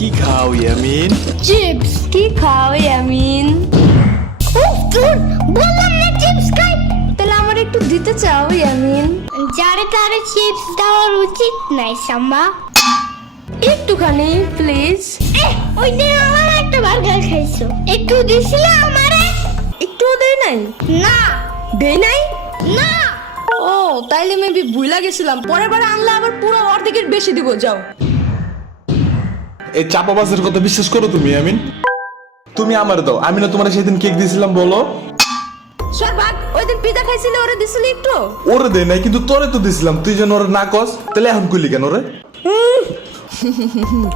কি খাও ইয়ামিন? চিপস। কি খাও ইয়ামিন? উফ তোর বললাম না চিপস খাই। তাহলে আমার একটু দিতে চাও ইয়ামিন? যারে তারে চিপস দেওয়ার উচিত নাই সাম্বা। একটুখানি প্লিজ। ওই দিন আমার একটা বার্গার খাইছো, একটু দিছিলে আমারে? একটুও দেই নাই। না দেই নাই। না। ও তাইলে মেবি ভুলা গেছিলাম, পরের বার আনলে আবার পুরো অর্ধেকের বেশি দিব। যাও। এই চাপাবাজের কথা বিশ্বাস করো তুমি ইয়ামিন? তুমি আমার দাও, আমি না তোমার সেদিন কেক দিয়েছিলাম বলো? সরবাগ ওই দিন পিজা খাইছিলে, ওরে দিছিলি একটু? ওরে দেই নাই, কিন্তু তোরে তো দিছিলাম, তুই যেন ওরে না কস, তাহলে এখন কইলি কেন রে?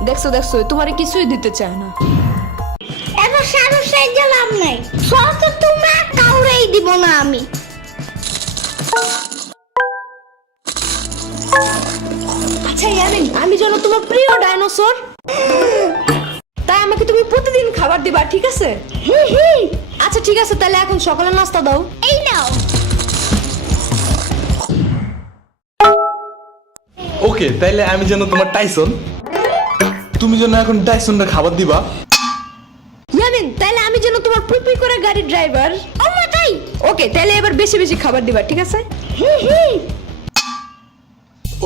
দেখছো দেখছো তোমারে কিছুই দিতে চায় না। এত সারস সাইজা লাভ নাই, সব তো তোমরা কাউরেই দিব না আমি। আচ্ছা ইয়ামিন, আমি যেন তোমার প্রিয় ডাইনোসর, তাই আমাকে তুমি প্রতিদিন খাবার দিবা, ঠিক আছে? আচ্ছা ঠিক আছে, তাহলে এখন সকালের নাস্তা দাও। এই নাও। ওকে, তাইলে আমি যেন তোমার টাইসন, তুমি যেন এখন টাইসনটা খাবার দিবা। ইয়ামিন, তাহলে আমি যেন তোমার পুই করে গাড়ির ড্রাইভার। আমার তাই। ওকে, তাহলে এবার বেশি বেশি খাবার দিবা, ঠিক আছে?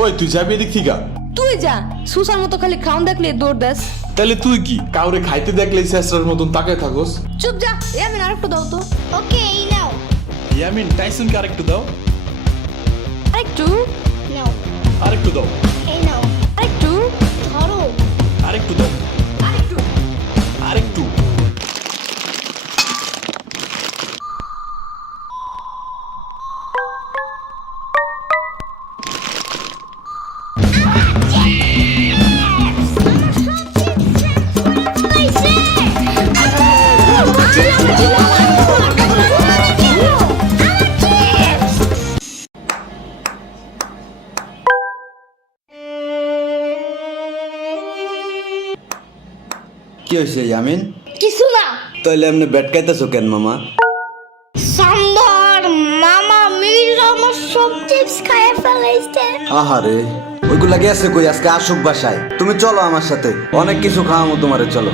ওই তুই যাবি এদিক থেকে? তুই যা, সুসার মতো খালি খাওন দেখলে দৌড় দাস। তাহলে তুই কি কাউরে খাইতে দেখলে শেষরার মতন তাকায় থাকোস? চুপ যা। ইয়ামিন আরেকটু দাও তো। ওকে, এই নাও। ইয়ামিন, টাইসনকে আরেকটু দাও। আরেকটু নাও। আরেকটু দাও। এই নাও। আরেকটু ধরো। আরেকটু দাও। আরেকটু। আরেকটু। কি হয়েছে ইয়ামিন? কিছু না। তাইলে এমনি ব্যাট খাইতেছো কেন মামা? সাম্বার মামা মিল আমার সব চিপস খাইয়ে ফেলাইছে। আহারে, ওইগুলা গেছে কই? আজকে আসুক বাসায়। তুমি চলো আমার সাথে, অনেক কিছু খাওয়াবো তোমারে, চলো।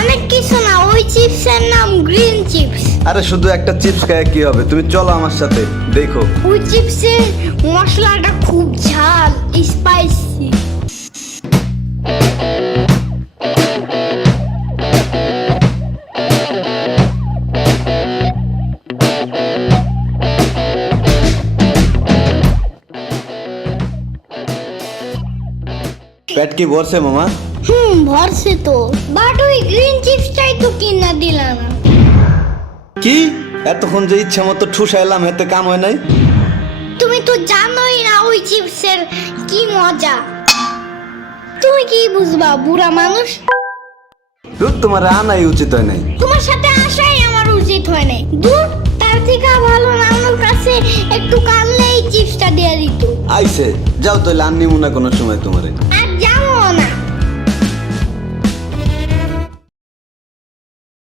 অনেক কিছু না, ওই চিপসের নাম গ্রিন চিপস। আরে শুধু একটা চিপস খায় কি হবে? তুমি চলো আমার সাথে, দেখো। ওই চিপসের মশলাটা খুব ঝাল, স্পাইসি। পেট কি ভরছে মামা? ভরছে তো, বাট ওই গ্রিন চিপসটাই তো কিনা দিলা না। কি এতক্ষণ যে ইচ্ছা মতো ঠুসাইলাম, এতে কাম হয় নাই? তুমি তো জানোই না ওই চিপসের কি মজা। তুমি কি বুঝবা, বুড়া মানুষ? দুধ তোমার আনাই উচিত হয় নাই। তোমার সাথে আসাই আমার উচিত হয় নাই। দূর, তার থেকে ভালো নানুর কাছে একটু কানলেই চিপসটা দিয়ে দিত। আইছে, যাও তাইলে আননি মনে কোনো সময় তোমারে। আর